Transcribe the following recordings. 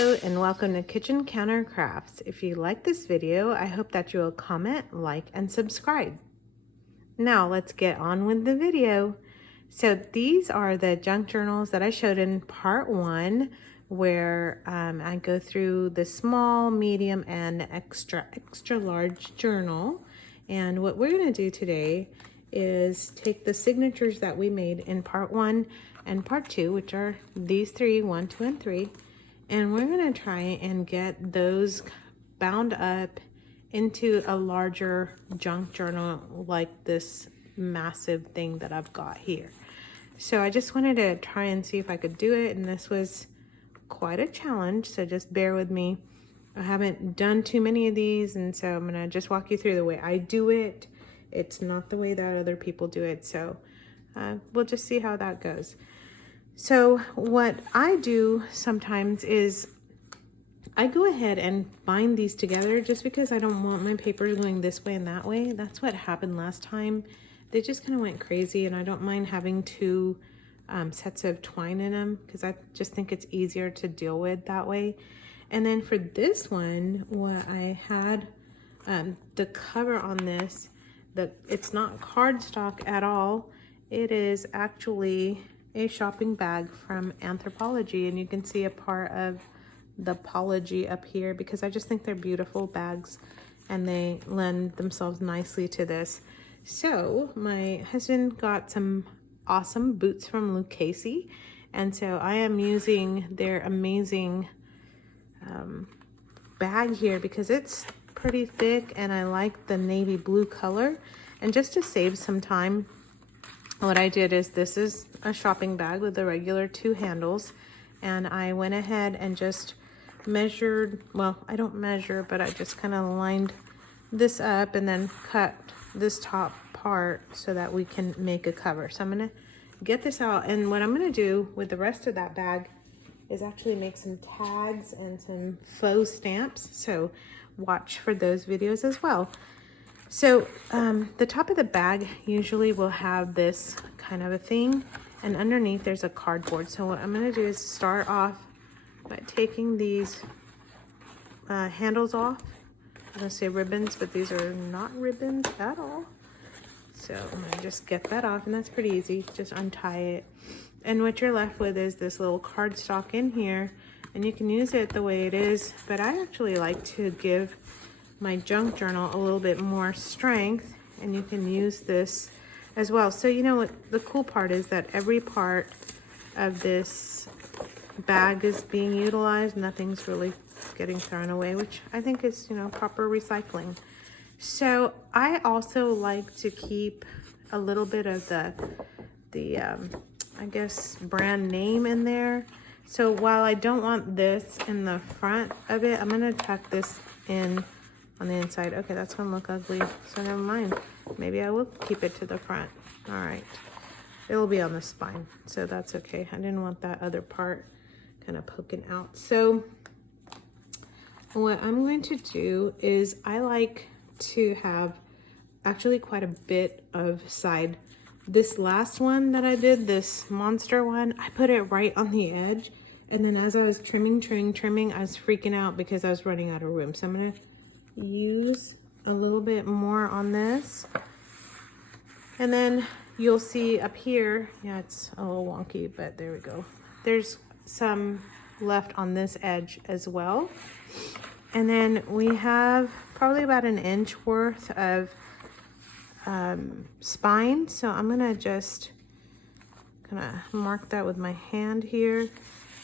Hello and welcome to Kitchen Counter Crafts. If you like this video, I hope that you will comment, like, and subscribe. Now let's get on with the video. So these are the junk journals that I showed in part 1, where I go through the small, medium, and extra large journal. And what we're going to do today is take the signatures that we made in part 1 and part 2, which are these three, 1, 2, and 3. And we're gonna try and get those bound up into a larger junk journal like this massive thing that I've got here. So I just wanted to try and see if I could do it, and this was quite a challenge, so just bear with me. I haven't done too many of these, and so I'm gonna just walk you through the way I do it. It's not the way that other people do it, so we'll just see how that goes. So what I do sometimes is I go ahead and bind these together just because I don't want my papers going this way and that way. That's what happened last time. They just kind of went crazy, and I don't mind having two sets of twine in them because I just think it's easier to deal with that way. And then for this one, what I had, the cover on this, it's not cardstock at all. It is actually a shopping bag from Anthropologie, and you can see a part of the apology up here because I just think they're beautiful bags and they lend themselves nicely to this. So my husband got some awesome boots from Lucchese, and so I am using their amazing bag here because it's pretty thick and I like the navy blue color. And just to save some time, what I did is, this is a shopping bag with the regular 2 handles, and I went ahead and just measured, well, I don't measure, but I just kind of lined this up and then cut this top part so that we can make a cover. So I'm gonna get this out, and what I'm gonna do with the rest of that bag is actually make some tags and some faux stamps, so watch for those videos as well. So the top of the bag usually will have this kind of a thing, and underneath there's a cardboard. So what I'm going to do is start off by taking these handles off. I'm going to say ribbons, but these are not ribbons at all. So I'm going to just get that off, and that's pretty easy. Just untie it. And what you're left with is this little cardstock in here, and you can use it the way it is, but I actually like to give my junk journal a little bit more strength, and you can use this as well. So you know what the cool part is, that every part of this bag is being utilized. Nothing's really getting thrown away, which I think is, you know, proper recycling. So I also like to keep a little bit of the I guess brand name in there. So while I don't want this in the front of it, I'm gonna tuck this in on the inside. Okay, that's gonna look ugly, so never mind. Maybe I will keep it to the front. All right, it'll be on the spine, so that's okay. I didn't want that other part kind of poking out. So what I'm going to do is, I like to have actually quite a bit of side. This last one that I did, this monster one, I put it right on the edge, and then as I was trimming, I was freaking out because I was running out of room. So I'm gonna use a little bit more on this, and then you'll see up here, yeah, it's a little wonky, but there we go, there's some left on this edge as well. And then we have probably about 1 inch worth of spine, so I'm gonna just kind of mark that with my hand here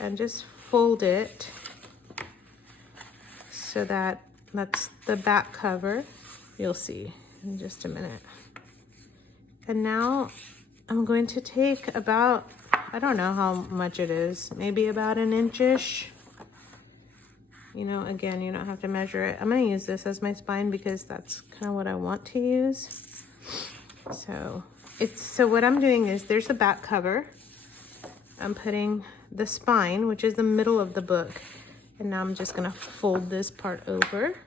and just fold it so that that's the back cover. You'll see in just a minute. And now I'm going to take about, I don't know how much it is, maybe about 1 inch-ish. You know, again, you don't have to measure it. I'm going to use this as my spine because that's kind of what I want to use. So what I'm doing is, there's the back cover. I'm putting the spine, which is the middle of the book. And now I'm just going to fold this part over.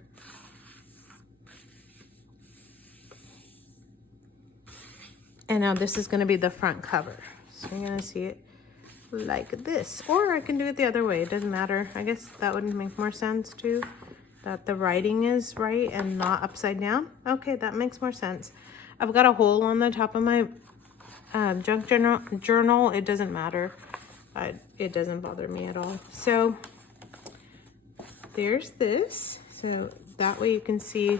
And now this is going to be the front cover. So you're going to see it like this. Or I can do it the other way, it doesn't matter. I guess that would make more sense too, that the writing is right and not upside down. Okay, that makes more sense. I've got a hole on the top of my junk journal. It doesn't matter. It doesn't bother me at all. So there's this. So that way you can see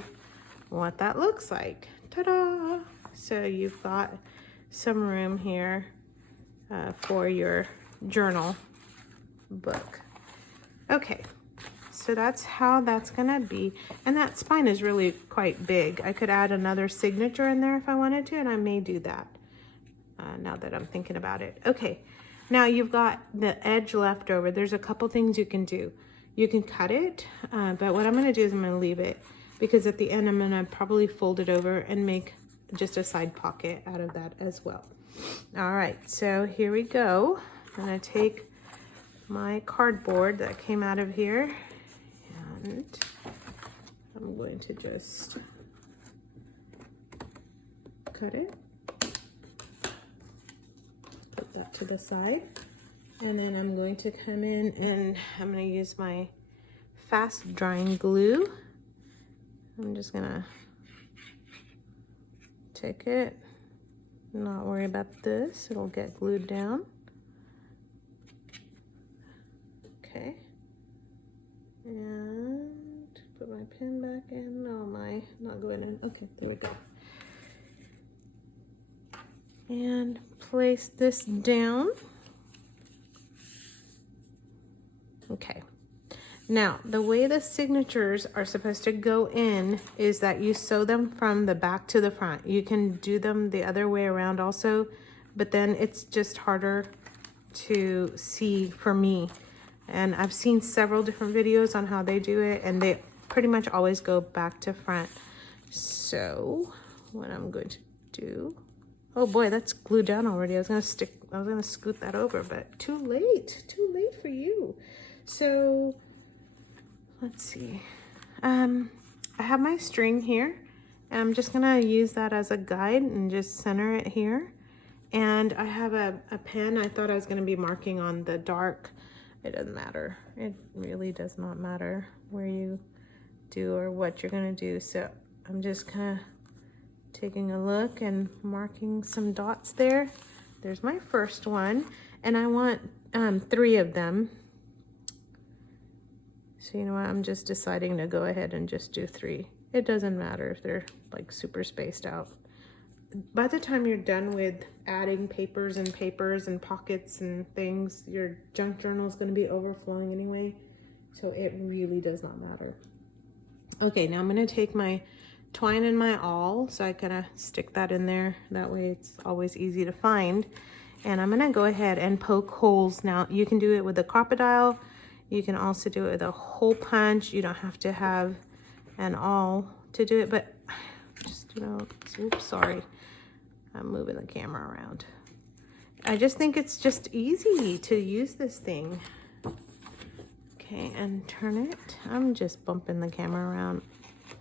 what that looks like. Ta-da! So you've got some room here for your journal book. Okay, so that's how that's gonna be. And that spine is really quite big. I could add another signature in there if I wanted to, and I may do that now that I'm thinking about it. Okay, now you've got the edge left over. There's a couple things you can do. You can cut it, but what I'm gonna do is I'm gonna leave it, because at the end I'm gonna probably fold it over and make just a side pocket out of that as well. All right, so here we go. I'm gonna take my cardboard that came out of here, and I'm going to just cut it, put that to the side, and then I'm going to come in and I'm gonna use my fast drying glue. I'm just gonna take it, not worry about this, it'll get glued down. Okay, and put my pin back in. Oh my, not going in. Okay, there we go. And place this down. Okay. Now, the way the signatures are supposed to go in is that you sew them from the back to the front. You can do them the other way around also, but then it's just harder to see for me. And I've seen several different videos on how they do it, and they pretty much always go back to front. So what I'm going to do, oh boy, that's glued down already. I was gonna scoot that over, but too late for you. So let's see. I have my string here, and I'm just gonna use that as a guide and just center it here. And I have a pen. I thought I was gonna be marking on the dark. It doesn't matter. It really does not matter where you do or what you're gonna do. So I'm just kind of taking a look and marking some dots there. There's my first one, and I want 3 of them. So you know what, I'm just deciding to go ahead and just do 3. It doesn't matter if they're like super spaced out. By the time you're done with adding papers and pockets and things, your junk journal is going to be overflowing anyway. So it really does not matter. Okay, now I'm going to take my twine and my awl. So I kind of stick that in there. That way it's always easy to find. And I'm going to go ahead and poke holes. Now you can do it with a crocodile. You can also do it with a hole punch. You don't have to have an awl to do it, but just, you know, oops, sorry. I'm moving the camera around. I just think it's just easy to use this thing. Okay, and turn it. I'm just bumping the camera around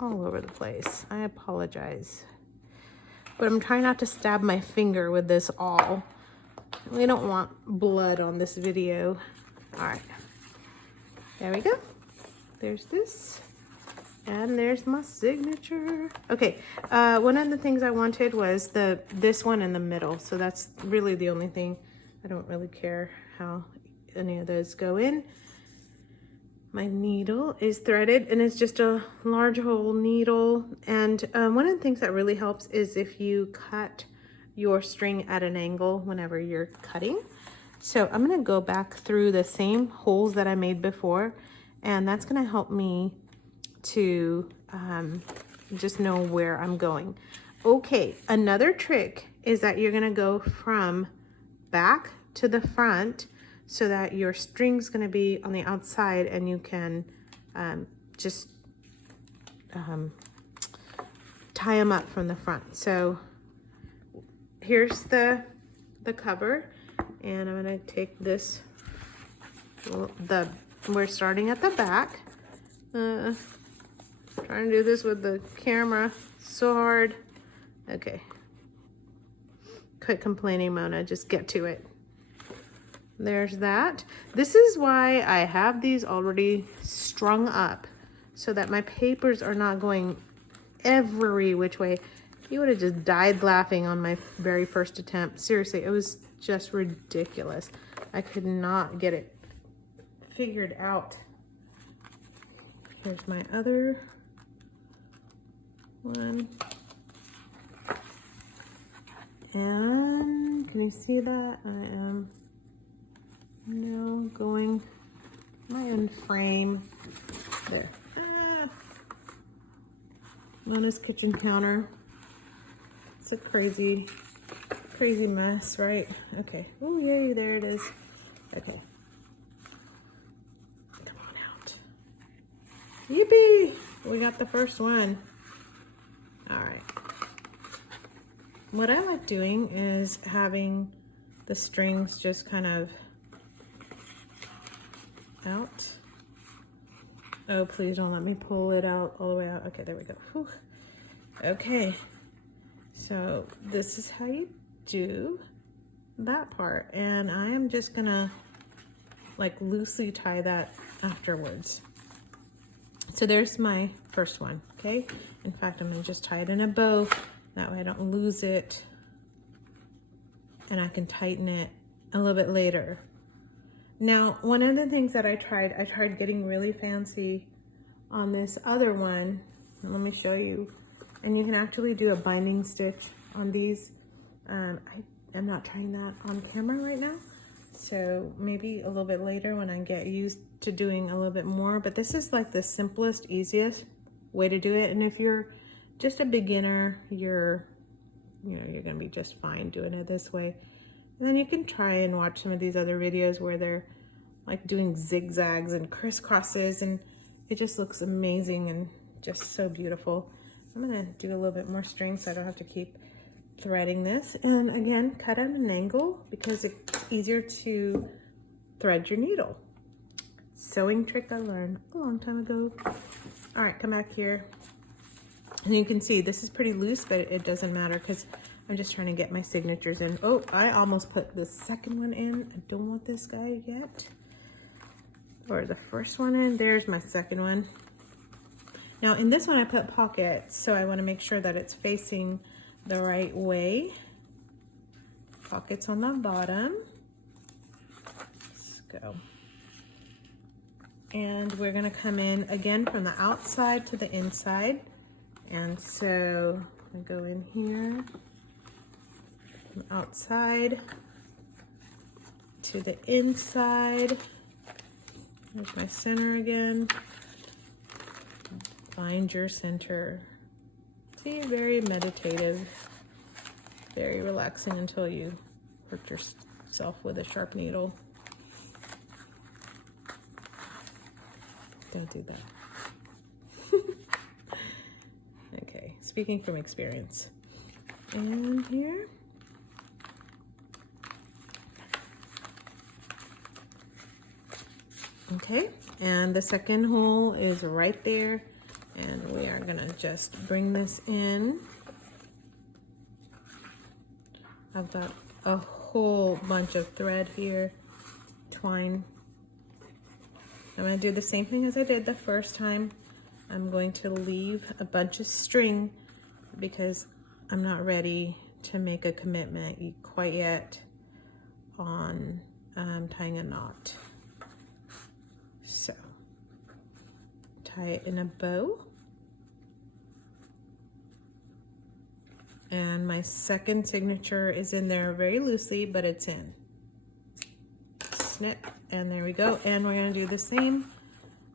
all over the place. I apologize. But I'm trying not to stab my finger with this awl. We don't want blood on this video. All right. There we go. There's this. And there's my signature. Okay, one of the things I wanted was this one in the middle. So that's really the only thing. I don't really care how any of those go in. My needle is threaded, and it's just a large hole needle. And one of the things that really helps is if you cut your string at an angle whenever you're cutting. So I'm gonna go back through the same holes that I made before, and that's gonna help me to just know where I'm going. Okay, another trick is that you're gonna go from back to the front so that your string's gonna be on the outside, and you can just tie them up from the front. So here's the cover, and I'm gonna take this, we're starting at the back. Trying to do this with the camera so hard. Okay. Quit complaining, Mona, just get to it. there's that. This is why I have these already strung up so that my papers are not going every which way. You would have just died laughing on my very first attempt. Seriously, it was just ridiculous. I could not get it figured out. Here's my other one. And can you see that? I am now going my own frame. There. On his kitchen counter. It's a crazy mess, right? Okay. Oh, yay, there it is. Okay. Come on out. Yippee! We got the first one. All right. What I like doing is having the strings just kind of out. Oh, please don't let me pull it out all the way out. Okay, there we go. Whew. Okay, so this is how you do that part. And I am just gonna like loosely tie that afterwards. So there's my first one, okay? In fact, I'm gonna just tie it in a bow. That way I don't lose it. And I can tighten it a little bit later. Now, one of the things that I tried getting really fancy on this other one. Let me show you. And you can actually do a binding stitch on these. I am not trying that on camera right now. So maybe a little bit later when I get used to doing a little bit more. But this is like the simplest, easiest way to do it. And if you're just a beginner, you're gonna be just fine doing it this way. And then you can try and watch some of these other videos where they're like doing zigzags and crisscrosses, and it just looks amazing and just so beautiful. I'm gonna do a little bit more string so I don't have to keep threading this. And again, cut at an angle because it's easier to thread your needle. Sewing trick I learned a long time ago. All right, come back here. And you can see this is pretty loose, but it doesn't matter because I'm just trying to get my signatures in. Oh, I almost put the second one in. I don't want this guy yet. Or the first one in. There's my second one. Now in this one I put pockets, so I want to make sure that it's facing the right way. Pockets on the bottom. Let's go. And we're going to come in again from the outside to the inside. And so I go in here, from the outside to the inside. There's my center again. Find your center. See, very meditative, very relaxing until you hurt yourself with a sharp needle. Don't do that. Okay, speaking from experience. And here. Okay, and the second hole is right there. And we are gonna just bring this in. I've got a whole bunch of thread here, twine. I'm gonna do the same thing as I did the first time. I'm going to leave a bunch of string because I'm not ready to make a commitment quite yet on tying a knot. So, tie it in a bow. And my second signature is in there very loosely, but it's in. Snip, and there we go. And we're gonna do the same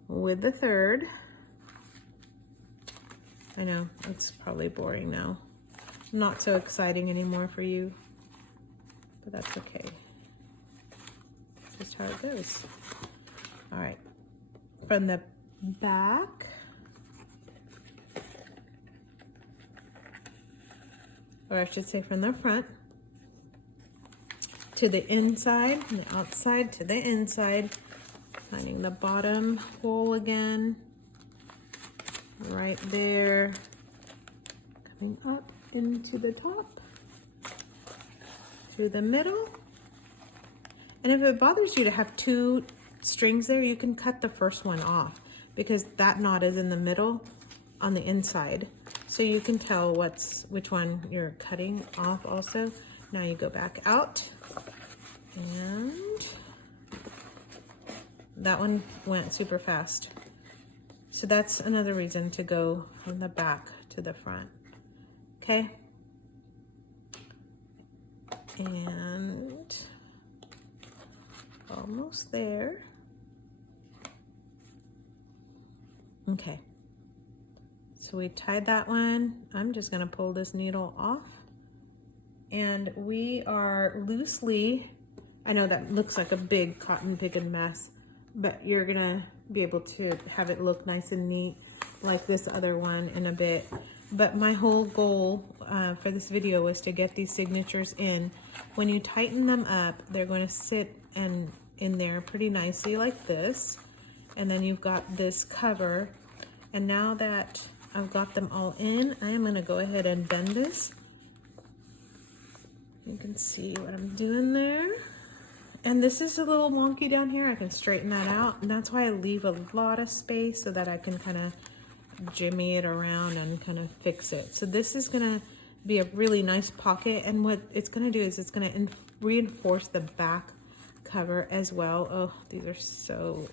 with the third. I know, it's probably boring now. Not so exciting anymore for you, but that's okay. That's just how it goes. All right, from the back, or I should say from the front to the inside, and the outside to the inside, finding the bottom hole again, right there, coming up into the top, through the middle. And if it bothers you to have 2 strings there, you can cut the first one off because that knot is in the middle on the inside. So you can tell which one you're cutting off also. Now you go back out, and that one went super fast. So that's another reason to go from the back to the front. Okay. And almost there. Okay. So we tied that one. I'm just gonna pull this needle off. And we are loosely, I know that looks like a big cotton picking mess, but you're gonna be able to have it look nice and neat like this other one in a bit. But my whole goal for this video was to get these signatures in. When you tighten them up, they're going to sit in there pretty nicely like this. And then you've got this cover. And now that I've got them all in, I am going to go ahead and bend this. You can see what I'm doing there. And this is a little wonky down here. I can straighten that out. And that's why I leave a lot of space so that I can kind of jimmy it around and kind of fix it. So this is gonna be a really nice pocket, and what it's gonna do is it's gonna reinforce the back cover as well. Oh, these are so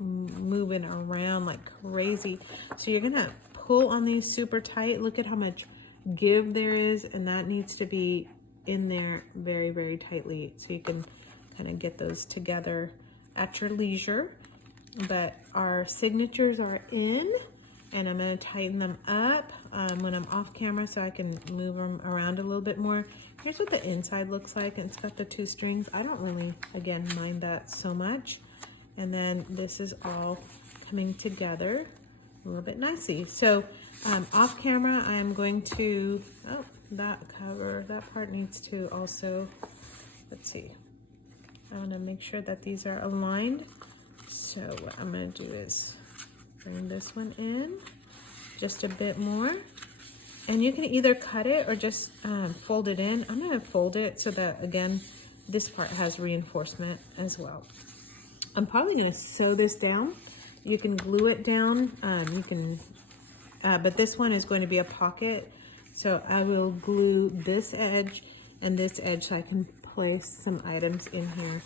moving around like crazy. So you're gonna pull on these super tight. Look at how much give there is, and that needs to be in there very, very tightly so you can kind of get those together at your leisure. But our signatures are in. And I'm going to tighten them up when I'm off camera so I can move them around a little bit more. Here's what the inside looks like. It's got the 2 strings. I don't really, again, mind that so much. And then this is all coming together a little bit nicely. So off camera, I'm going to, oh, that cover, that part needs to also, let's see. I want to make sure that these are aligned. So what I'm going to do is bring this one in just a bit more, and you can either cut it or just fold it in. I'm going to fold it so that, again, this part has reinforcement as well. I'm probably going to sew this down. You can glue it down. But this one is going to be a pocket, so I will glue this edge and this edge so I can place some items in here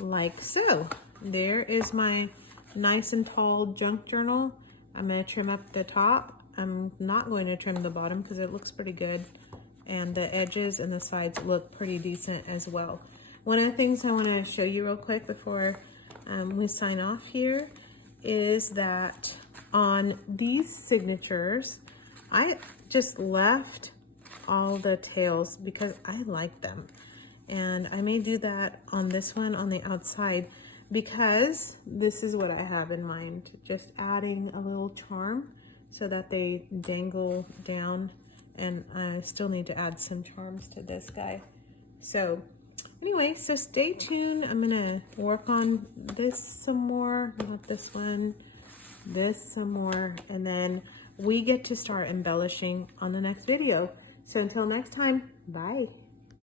like so. There is my nice and tall junk journal. I'm going to trim up the top. I'm not going to trim the bottom because it looks pretty good, and the edges and the sides look pretty decent as well. One of the things I want to show you real quick before we sign off here is that on these signatures, I just left all the tails because I like them, and I may do that on this one on the outside, because this is what I have in mind, just adding a little charm so that they dangle down, and I still need to add some charms to this guy. So anyway, so stay tuned. I'm gonna work on this some more, not this one, this some more, and then we get to start embellishing on the next video. So until next time, bye.